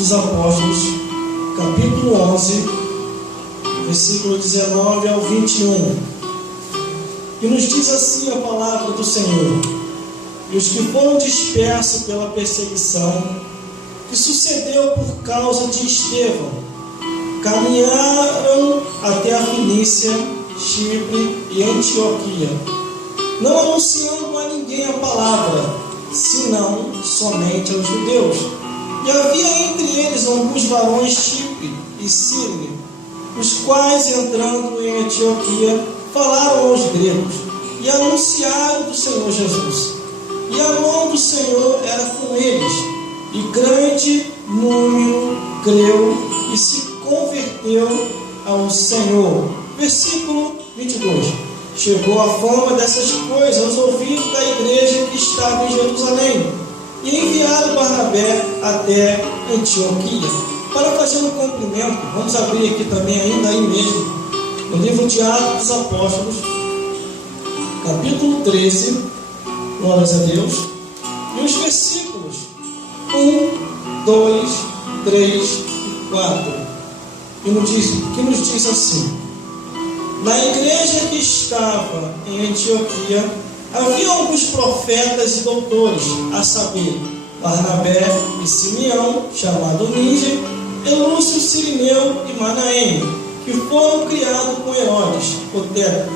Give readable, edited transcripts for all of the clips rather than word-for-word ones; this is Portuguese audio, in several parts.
dos Apóstolos, capítulo 11, versículo 19 ao 21. E nos diz assim a palavra do Senhor: E os que foram dispersos pela perseguição que sucedeu por causa de Estevão, caminharam até a Fenícia, Chipre e Antioquia, não anunciando a ninguém a palavra, senão somente aos judeus. E havia entre eles alguns varões Chipre e Círio, os quais, entrando em Antioquia, falaram aos gregos e anunciaram do Senhor Jesus. E a mão do Senhor era com eles, e grande número creu e se converteu ao Senhor. Versículo 22. Chegou a fama dessas coisas aos ouvidos da igreja que estava em Jerusalém, e enviaram Barnabé até Antioquia para fazer um cumprimento. Vamos abrir aqui também, ainda aí mesmo, no livro de Atos dos Apóstolos, capítulo 13, glórias a Deus, e os versículos 1, 2, 3 e 4, que nos diz assim: Na igreja que estava em Antioquia havia alguns profetas e doutores, a saber, Barnabé e Simeão, chamado Níger, e Lúcio, Cirineu e Manaém, que foram criados com Herodes, o tetrarca,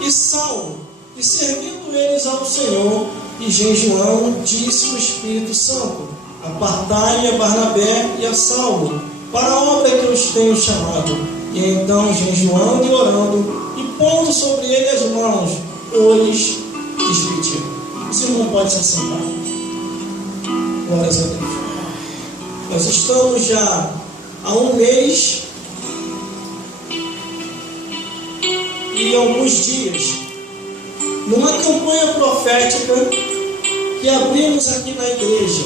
e Saulo. E servindo eles ao Senhor e jejuando, disse o Espírito Santo: Apartai a Barnabé e a Saulo para a obra que eu os tenho chamado. E então, jejuando e orando, e pondo sobre ele as mãos, os despediram. Os irmãos podem se assentar. Glórias a Deus. Nós estamos já há um mês e alguns dias numa campanha profética que abrimos aqui na igreja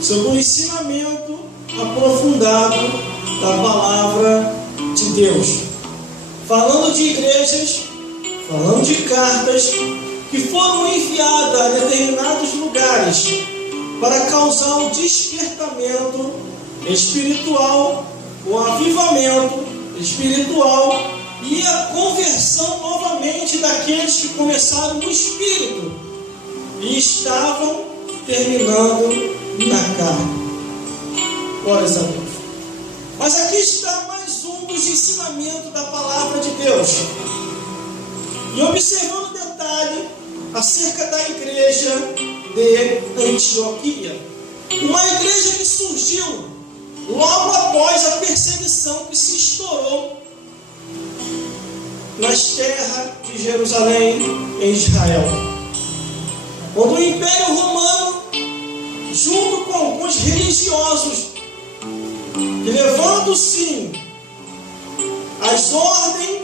sobre o ensinamento aprofundado da palavra de Deus, falando de igrejas, falando de cartas que foram enviadas a determinados lugares para causar um despertamento espiritual, um avivamento espiritual e a conversão novamente daqueles que começaram no espírito e estavam terminando na carne. Glórias a Deus. Mas aqui está mais um dos ensinamentos da palavra de Deus. E observando o detalhe acerca da igreja de Antioquia, uma igreja que surgiu logo após a perseguição que se estourou nas terras de Jerusalém, em Israel, quando o Império Romano, junto com alguns religiosos, que levando sim as ordens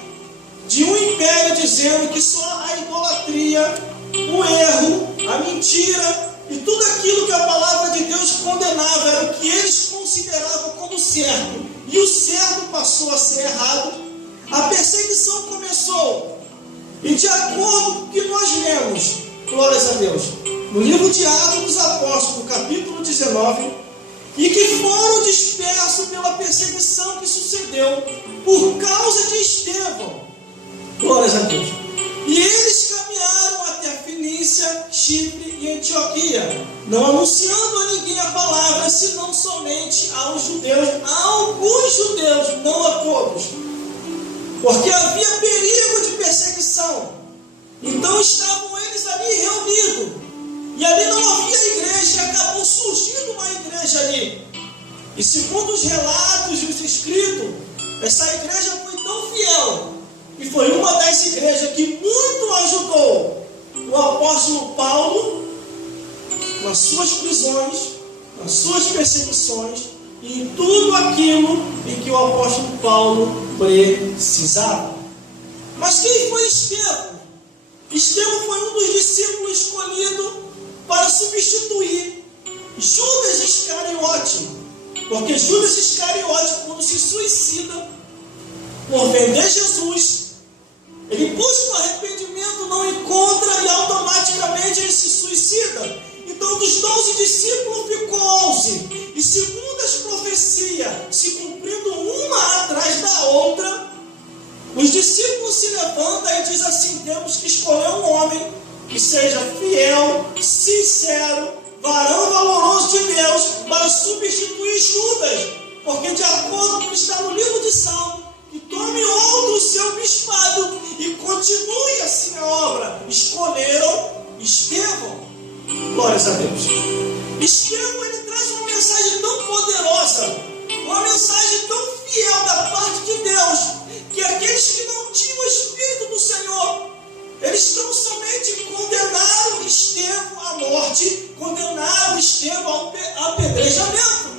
de um império, dizendo que só a idolatria, o erro, a mentira e tudo aquilo que a palavra de Deus condenava era o que eles consideravam como certo, e o certo passou a ser errado. A perseguição começou, e de acordo com o que nós lemos, glórias a Deus, no livro de Atos dos Apóstolos, capítulo 19, e que foram dispersos pela perseguição que sucedeu por causa de Estevão, glórias a Deus, e eles caminharam até a Fenícia, Chipre e Antioquia, não anunciando a ninguém a palavra, senão somente aos judeus, a alguns judeus, não a todos, porque havia perigo de perseguição. Então estavam eles ali reunidos, e ali não havia igreja, e acabou surgindo uma igreja ali. E segundo os relatos e os escritos, essa igreja foi tão fiel, e foi uma das igrejas que muito ajudou o apóstolo Paulo nas suas prisões, nas suas perseguições e em tudo aquilo em que o apóstolo Paulo precisava. Mas quem foi Estevão? Estevão foi um dos discípulos escolhidos para substituir Judas Iscariote, porque Judas Iscariote, quando se suicida por vender Jesus, ele busca o arrependimento, não encontra e automaticamente ele se suicida. Então dos 12 discípulos ficou 11, e segundo as profecias que seja fiel, sincero, varão valoroso de Deus, para substituir Judas, porque de acordo com o que está no livro de Salmo, que tome outro o seu bispado e continue assim a obra. Escolheram Estevão. Glórias a Deus. Estevão, ele traz uma mensagem tão poderosa, uma mensagem tão fiel da parte de Deus, que aqueles que não tinham o Espírito do Senhor, eles tão somente condenaram Estevão à morte, condenaram Estevão ao apedrejamento.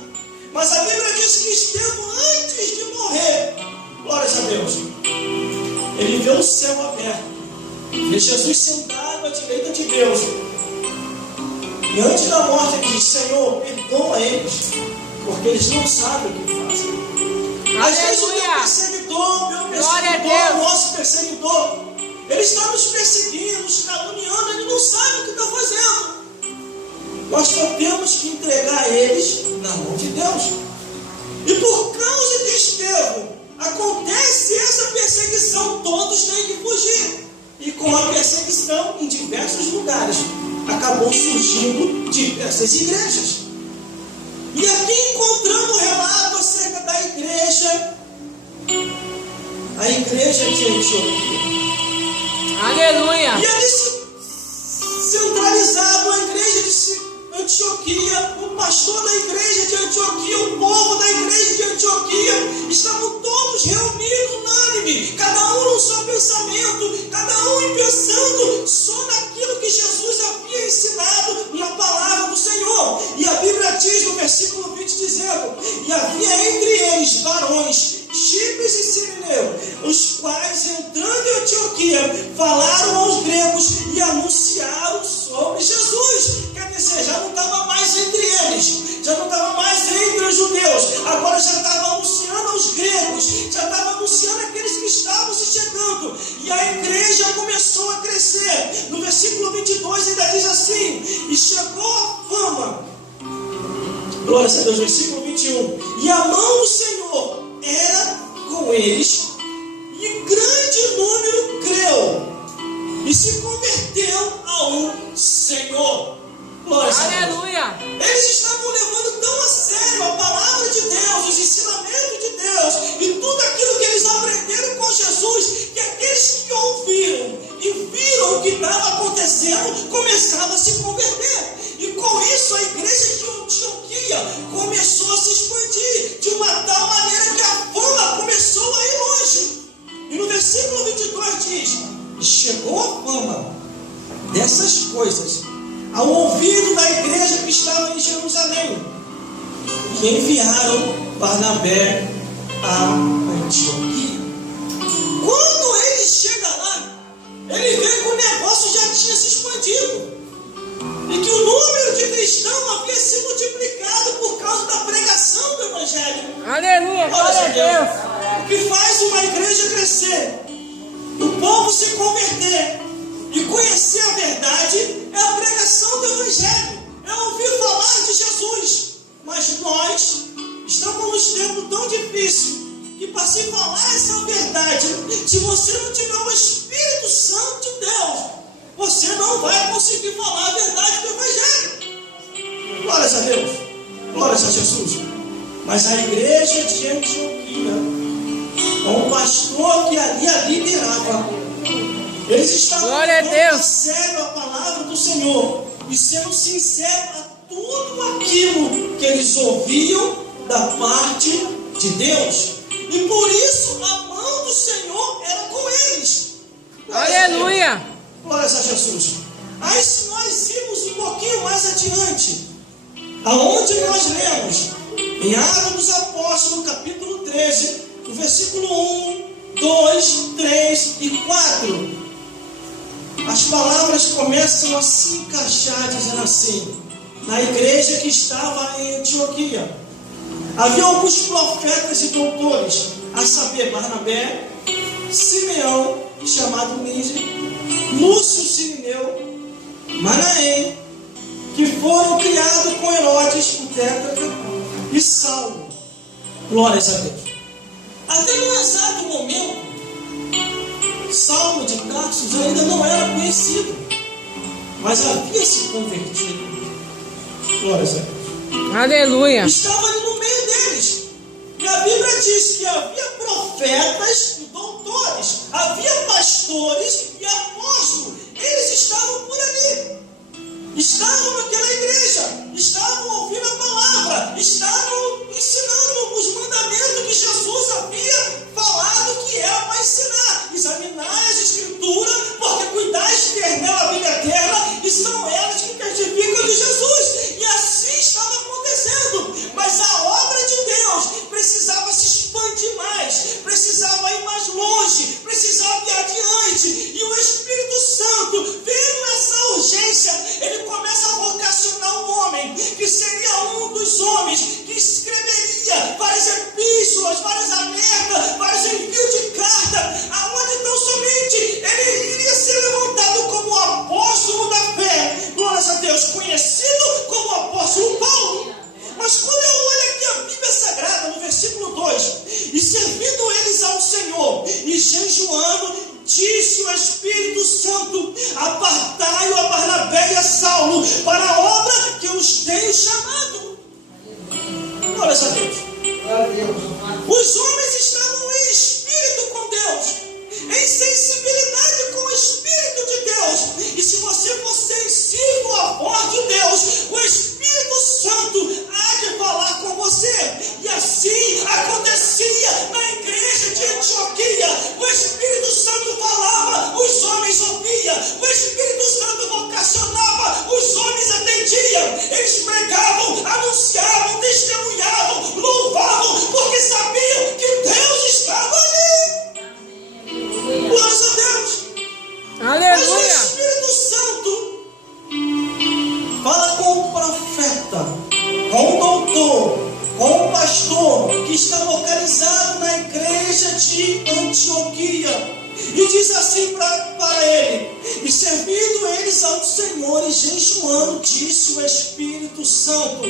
Mas a Bíblia diz que Estevão, antes de morrer, glórias a Deus, ele vê o céu aberto, vê Jesus sentado à direita de Deus, e antes da morte ele diz: Senhor, perdoa eles, porque eles não sabem o que fazem. Às vezes o meu perseguidor, o nosso perseguidor, ele está nos perseguindo, nos caluniando, ele não sabe o que está fazendo. Nós só temos que entregar eles na mão de Deus. E por causa de Estevão, acontece essa perseguição, todos têm que fugir. E com a perseguição, em diversos lugares, acabou surgindo diversas igrejas. E aqui encontramos um relato acerca da igreja, a igreja de Antioquia. Aleluia! E ali centralizado a igreja de Antioquia, o pastor da igreja de Antioquia, o povo da igreja de Antioquia, estavam todos reunidos, unânime, cada um no seu pensamento, cada um pensando só naquilo que Jesus havia ensinado na palavra do Senhor. E a Bíblia diz no versículo 20, dizendo: e havia entre eles varões, Chipres e Cirineu, os quais, entrando em Antioquia, falaram aos gregos e anunciaram sobre Jesus. Quer dizer, já não estava mais entre eles, já não estava mais entre os judeus, agora já estava anunciando aos gregos, já estava anunciando aqueles que estavam se chegando, e a igreja começou a crescer. No versículo 22 ainda diz assim: e chegou a fama, glória a Deus, versículo 21, e a mão do Senhor era com eles, e grande número creu e se converteu ao Senhor. Glória a Deus. Aleluia! Eles estavam levando tão a sério a palavra de Deus, os ensinamentos de Deus e tudo aquilo que eles aprenderam com Jesus, que aqueles que ouviram e viram o que estava acontecendo começavam a se converter. E com isso a igreja de Antioquia começou a se expandir de uma tal maneira que a fama começou a ir longe. E no versículo 22 diz: e chegou a fama dessas coisas ao ouvido da igreja que estava em Jerusalém, que enviaram Barnabé a Antioquia. Quando ele chega lá, ele vê que o negócio já tinha se expandido e que o número de cristãos havia se multiplicado por causa da pregação do Evangelho. Aleluia! Glória a Deus! O que faz uma igreja crescer, o povo se converter e conhecer a verdade, é a pregação do Evangelho, é ouvir falar de Jesus. Mas nós estamos num tempo tão difícil que, para se falar essa verdade, se você não tiver o Espírito Santo de Deus, você não vai conseguir falar a verdade do Evangelho. Glórias a Deus, glórias a Jesus. Mas a igreja de Antioquia, com o pastor que ali a liderava, eles estavam levando a sério a palavra do Senhor e sendo sinceros a tudo aquilo que eles ouviam da parte de Deus. E por isso a mão do Senhor era com eles. Aleluia! Glórias a Jesus. Aí se nós irmos um pouquinho mais adiante, aonde nós lemos em Atos dos Apóstolos, capítulo 13, o versículo 1, 2, 3 e 4, as palavras começam a se encaixar, dizendo assim: na igreja que estava em Antioquia, havia alguns profetas e doutores, a saber, Barnabé, Simeão, chamado Níger, Lúcio Cirineu, Manaém, que foram criados com Herodes, o tétrarca, e Saulo. Glórias a Deus. Até no exato momento, Saulo de Tarso ainda não era conhecido. mas havia se convertido. Glórias a Deus. Aleluia. Estava ali no meio deles. E a Bíblia diz que havia profetas e doutores, havia pastores e apóstolos. Eles estavam por ali. Estavam naquela igreja, estavam ouvindo a palavra, estavam ensinando os mandamentos que Jesus havia falado que era para ensinar. Examinar as escrituras, porque cuidar externar a vida eterna, e são elas que testificam de Jesus. E assim estava acontecendo. Mas a obra de Deus precisava se expandir mais, precisava ir mais longe, precisava ir adiante. E o Espírito Santo, vendo essa urgência, ele começa a vocacionar um homem, que seria um dos homens que escreveria várias epístolas, várias alertas, vários envios de carta, aonde tão somente ele iria ser levantado como apóstolo da fé. Glórias a Deus, conhecido como apóstolo Paulo. Mas quando eu olho aqui a Bíblia Sagrada, no versículo 2, e servindo eles ao Senhor, e jejuando, disse o Espírito Santo: apartai-o a Barnabé e a Saulo para a obra que os tenho chamado. Glórias a Deus. Os homens estavam em espírito com Deus, em sensibilidade com o Espírito de Deus. E se você for sensível à voz de Deus, o Espírito Santo há de falar com você. E assim acontecia na igreja de Antioquia. O Espírito Santo falava, os homens ouviam. O Espírito Santo vocacionava, os homens atendiam. Eles pregavam, anunciavam, testemunhavam, louvavam, porque sabiam que Deus estava ali. Glórias a Deus. Aleluia. Mas o Espírito Santo fala com o profeta, com o doutor, com o pastor, que está localizado na igreja de Antioquia. E diz assim para ele: e servindo eles ao Senhor e jejuando, disse o Espírito Santo: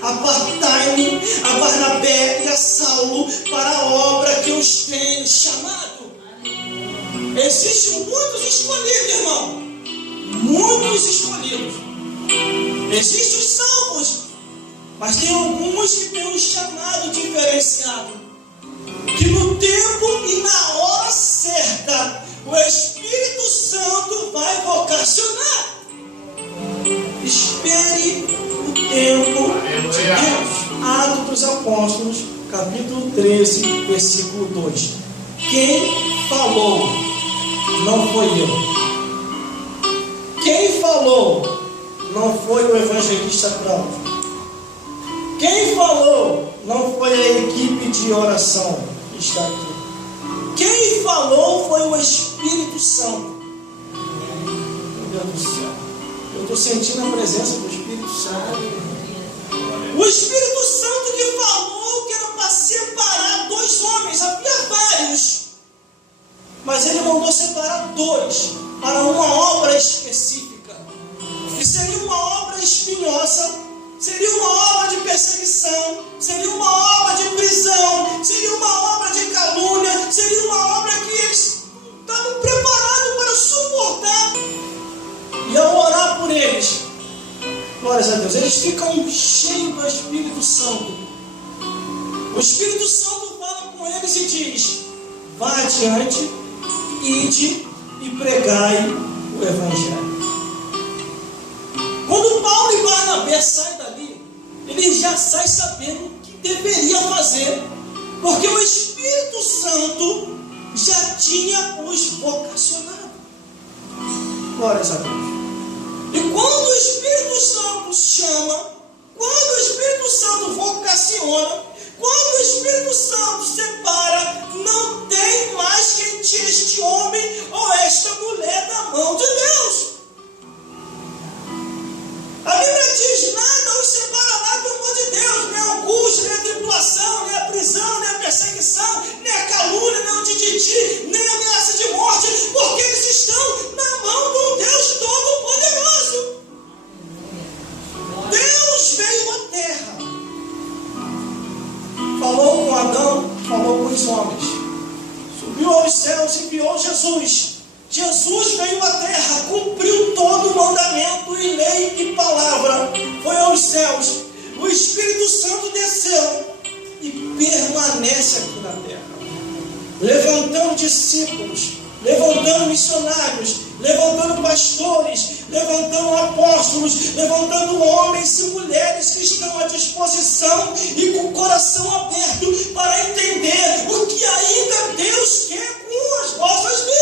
apartai-me a Barnabé e a Saulo para a obra que os tenho chamado. Existem muitos escolhidos, irmão. Muitos escolhidos. Existem os salvos, mas tem alguns que têm um chamado diferenciado, que no tempo e na hora certa o Espírito Santo vai vocacionar. Espere o tempo de Deus. Atos dos Apóstolos, capítulo 13, versículo 2. Quem falou não foi eu. Quem falou não foi o evangelista Cláudio. Quem falou não foi a equipe de oração que está aqui. Quem falou foi o Espírito Santo. Meu Deus do céu, eu estou sentindo a presença do Espírito Santo. O Espírito Santo que falou que era para separar dois homens. Havia vários, mas ele mandou separar dois para uma obra específica. E seria uma obra espinhosa, seria uma obra de perseguição, seria uma obra de prisão, seria uma obra de calúnia, seria uma obra que eles estavam preparados para suportar. E ao orar por eles, glórias a Deus, eles ficam cheios do Espírito Santo. O Espírito Santo fala com eles e diz: vá adiante, ide e pregai o Evangelho. Quando Paulo e Barnabé saem dali, eles já saem sabendo o que deveria fazer, porque o Espírito Santo já tinha os vocacionado. Glórias a Deus. E quando o Espírito Santo chama, quando o Espírito Santo vocaciona, quando o Espírito Santo separa, não tem mais quem tire este homem ou esta mulher da mão de Deus. A Bíblia diz: nada os separará do amor de Deus, nem a angústia, nem a tribulação, nem a prisão, nem a perseguição, nem a calúnia, nem o tititi, nem a ameaça de morte, porque eles estão na mão do Deus Todo-Poderoso. Deus veio à terra, falou com Adão, falou com os homens, subiu aos céus, enviou Jesus. Jesus veio à terra, cumpriu todo o mandamento. discípulos, levantando missionários, levantando pastores, levantando apóstolos, levantando homens e mulheres que estão à disposição e com o coração aberto para entender o que ainda Deus quer com as nossas vidas.